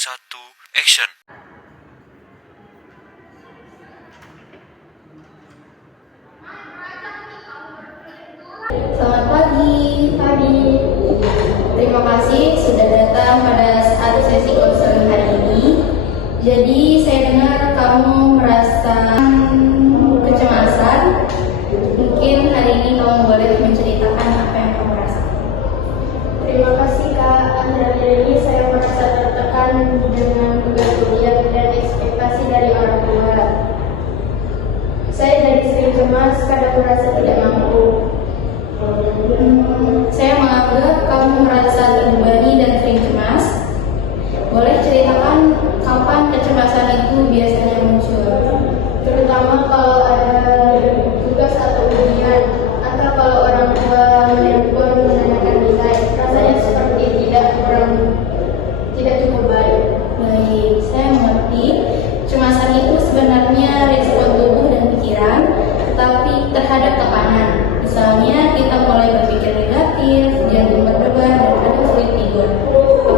1, action. Selamat pagi. Terima kasih sudah datang pada saat sesi konseling hari ini. Jadi saya dengar kamu merasa kecemasan. Mungkin hari ini kamu boleh menceritakan apa yang kamu rasakan. Terima kasih Kak. Akhir-akhir ini saya merasa tertekan dengan tugas kuliah dan ekspektasi dari orang tua. Saya jadi sering cemas, kadang merasa tidak mampu. Saya menganggap kamu merasa terbebani dan sering cemas. Boleh ceritakan kapan kecemasan itu biasanya muncul? Terutama kalau ada tugas atau ujian, atau kalau orang tua menelpon menanyakan nilai, rasanya seperti tidak cukup baik. Baik, saya mengerti. Kecemasan itu sebenarnya respon tubuh dan pikiran, tetapi terhadap tekanan. Misalnya kita mulai berpikir negatif, jantung berdebar, dan kadang sulit tidur.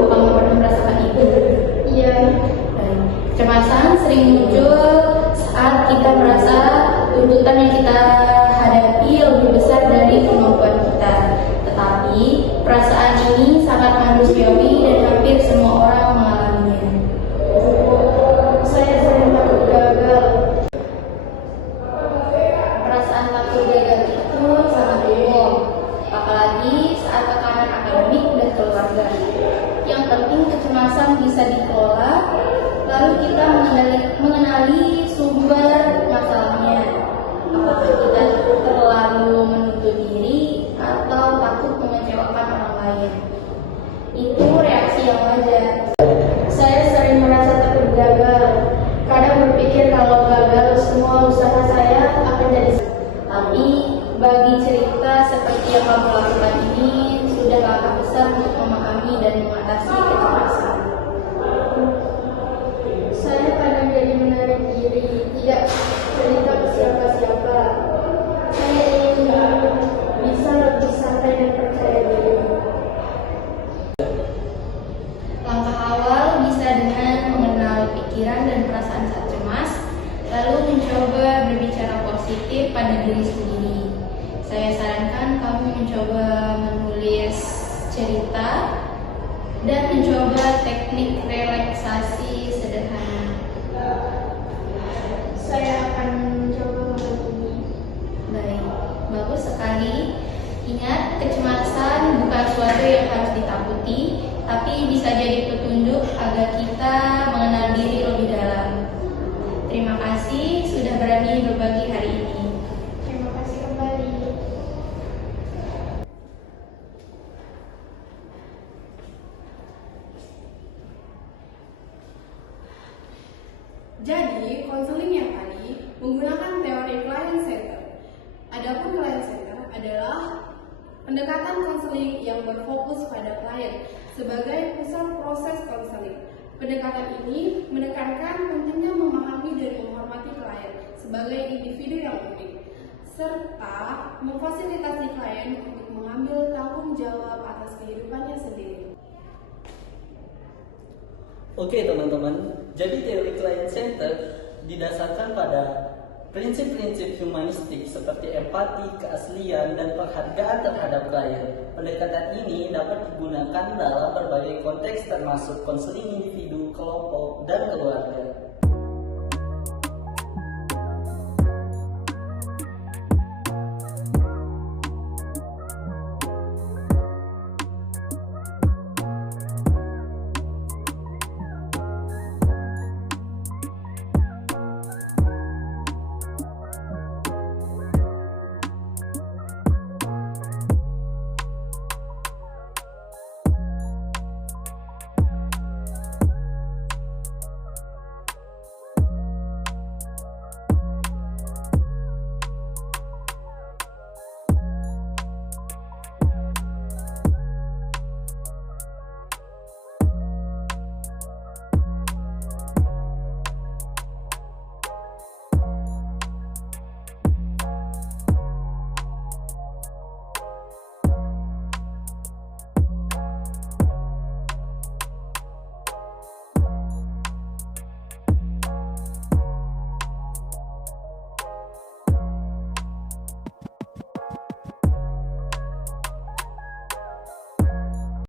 Kamu pernah merasakan itu? Iya. Baik. Kecemasan sering muncul saat kita merasa tuntutan yang kita hadapi lebih besar dari kemampuan kita. Tetapi perasaan ini sangat manusiawi dan hampir semua orang mengalaminya. Saya sering takut gagal. Perasaan takut gagal itu sangat umum, apalagi saat tekanan akademik dan keluarga. Yang penting kecemasan bisa dikelola, lalu kita mengenali sumber masalahnya. Apakah kita terlalu menutup diri atau takut mengecewakan orang lain? Itu reaksi yang wajar. Saya sering merasa takut gagal. Kadang berpikir kalau gagal semua usaha saya akan jadi. Tapi bagi cerita seperti yang kamu lakukan ini sudah langkah besar untuk memahami dan mengatasi kecemasan. Saya kadang jadi menarik diri, tidak cerita ke siapa-siapa. Saya ingin bisa lebih santai dan percaya diri. Langkah awal bisa dengan mengenal pikiran dan perasaan saat cemas, lalu mencoba berbicara positif pada diri sendiri. Saya sarankan kamu mencoba menulis cerita dan mencoba teknik relaksasi sederhana. Saya akan mencoba hal ini. Baik, bagus sekali. Ingat, kecemasan bukan suatu yang harus ditakuti, tapi bisa jadi petunjuk agar kita mengenal diri lebih dalam. Terima kasih sudah berani berbagi hari ini. Terima kasih kembali. Jadi, konseling yang tadi menggunakan teori client center. Adapun client center adalah pendekatan konseling yang berfokus pada klien sebagai pusat proses konseling. Pendekatan ini menekankan pentingnya memahami dan menghormati klien sebagai individu yang unik, serta memfasilitasi klien untuk mengambil tanggung jawab atas kehidupannya sendiri. Oke teman-teman, jadi teori client center didasarkan pada prinsip-prinsip humanistik seperti empati, keaslian, dan penghargaan terhadap klien. Pendekatan ini dapat digunakan dalam berbagai konteks termasuk konseling individu, kelompok, dan keluarga.